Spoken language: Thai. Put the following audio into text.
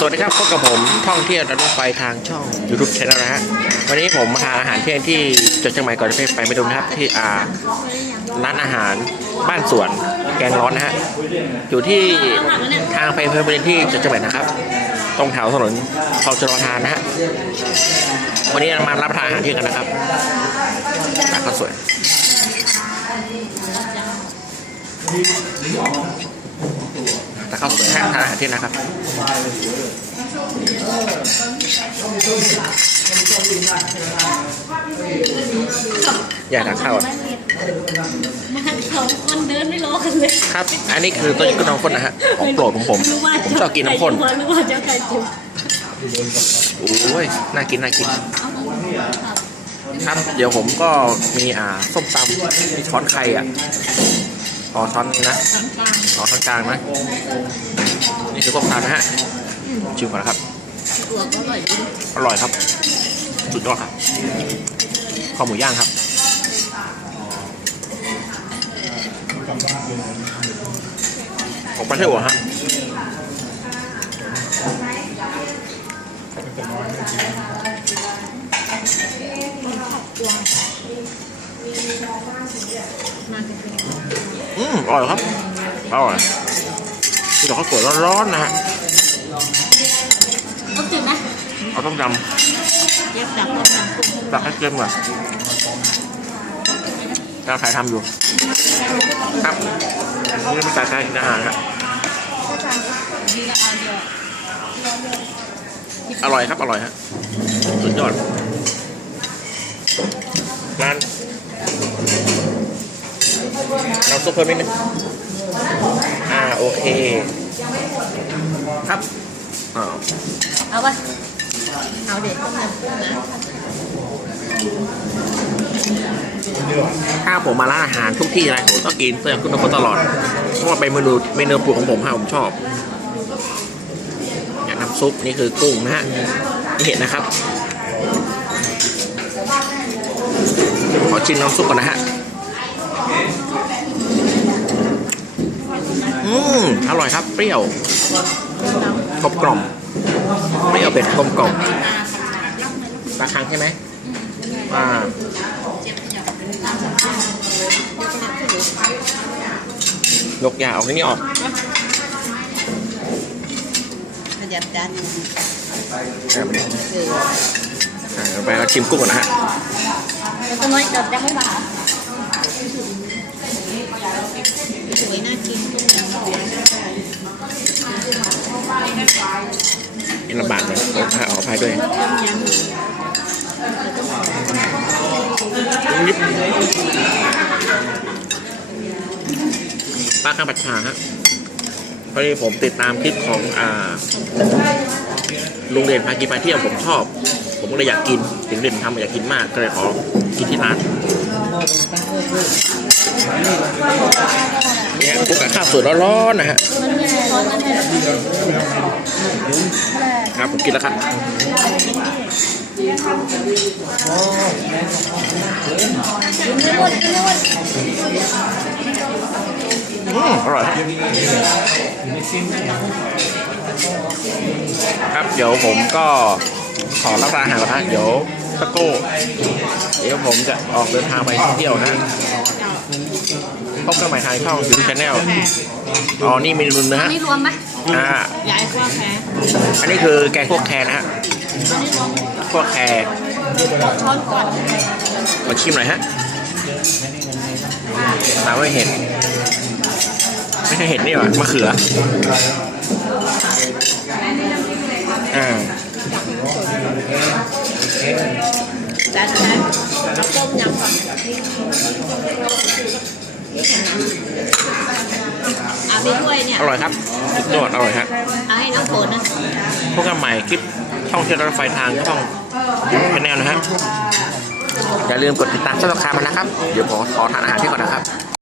สวัสดีครับพบกับผมท่องเที่ยวรถไฟทางช่อง YouTube Channel นะฮะวันนี้ผมมาหาอาหารเที่ยงที่จังหวัดเชียงใหม่ก่อนจะไปไปไปดูนะครับที่อ่าร้านอาหารบ้านสวนแกงร้อนนะฮะอยู่ที่ทางไปเพลินบุรีที่จังหวัดเชียงใหม่นะครับ ตรงแถวถนนคลองชลประทานนะฮะวันนี้เรามารับประทานอาหารเที่ยงกันนะครับร้านข้าวสวย แต่เข้าวสวยทานอาหารเที่ยงนะครับอยากทานข้าวอะมาสองคนเดินไม่รอกันเลยครับ อันนี้คือต้นยำกุ้งน้ำข้นนะฮะของโปรดของผม ผมชอบกินน้ำข้นโอ้ยน่ากินน่ากินครับ เดี๋ยวผมก็มีอ่าส้มตำมีช้อนไข่อะ ขอช้อนนี้นะกลางขอช้อนกลางนะนี่คือส้มตำนะฮะชิมก่อนนะครับอร่อยครับ สุดยอดครับข้าวหมูย่างครับของประเทศหัวฮะมากันเป็น อืมอร่อยครับอร่อยคือแต่ข้าวสวยร้อนๆนะฮะต้มจืดนะเอาต้มยแยกจากต้มยำกุ้งำตักให้เกรียมก่อนกำลังถ่ายทำอยู่ ครับนี่เป็นการใช้กินอาหารครับดีละอันเดียวอร่อยครับ อร่อยฮะสุดยอดร้าน น้ำซุปเพิ่มนิดนึงอ่าโอเค ครับอ่าเอาปะเอาเด็ดต้มยำกุ้งนะถ้าผมมาร้านอาหารทุกที่อะไรผมต้องกินเสื้อกุ้งน้ำข้นตลอด เพราะว่าเป็นเมนูเมนูโปรดของผมฮะผมชอบอย่างน้ำซุปนี่คือกุ้งนะฮะนี่เห็นนะครับ ขอชิมน้ำซุปก่อนนะฮะ อืมอร่อยครับ เปรี้ยวกรอบกล่อมเปรี้ยวเผ็ดกลมกล่อมปลาคังใช่ไหมอ่ายกยาออกนี่ออกขยับจานครับเอาไปเราชิมกุ้งก่อนนะฮะแล้วก็น้อยจับยังไม่มาสวยน่ากินต้มยำกุ้ง เป็นลำบากเลยขอขออภัยด้วย ต้มยำ นิดป้าข้างปัชชาฮะพอดีผมติดตามคลิปของอ่าลุงเด่นพากินไปเที่ยวผมชอบ ผมก็เลยอยากกินถึงเด่นทำอยากกินมากก็เลยขอกินที่ร้านเนี่ยพวกกับข้าวสวยร้อนๆนะฮะ ครับผมกินแล้วครับอืมอร่อยครับเดี๋ยวผมก็ขอรับประทานอาหารก่อนนะเดี๋ยวสักโก้ เดี๋ยวผมจะออกเดินทางไปท่องเที่ยวนะพบกันใหม่ทางช่องยูทูบชาแนลอ๋อนี่เมนูเนื้ออันนี้รวมไหม อ่ายายข้าวแพ้อันนี้คือแกงพวกแครนะฮะอันนี้รวมพวกแครช้อนก่อนมาชิมหน่อยฮะตามไม่เห็น ไม่ใช่เห็ดนี่หว่ามะเขืออ่าจานนั้นเราต้มยำก่อนเอาไปถ้วยเนี่ย อร่อยครับ สุดยอดอร่อยฮะเอาให้น้องโฝนนะพบกันใหม่คลิปช่องเที่ยวรถไฟทางช่องยูทูบชาแนลนะฮะอย่าลืมกดติดตามช่องราคามันนะครับ เดี๋ยวขอขอทานอาหารที่ก่อนนะครับ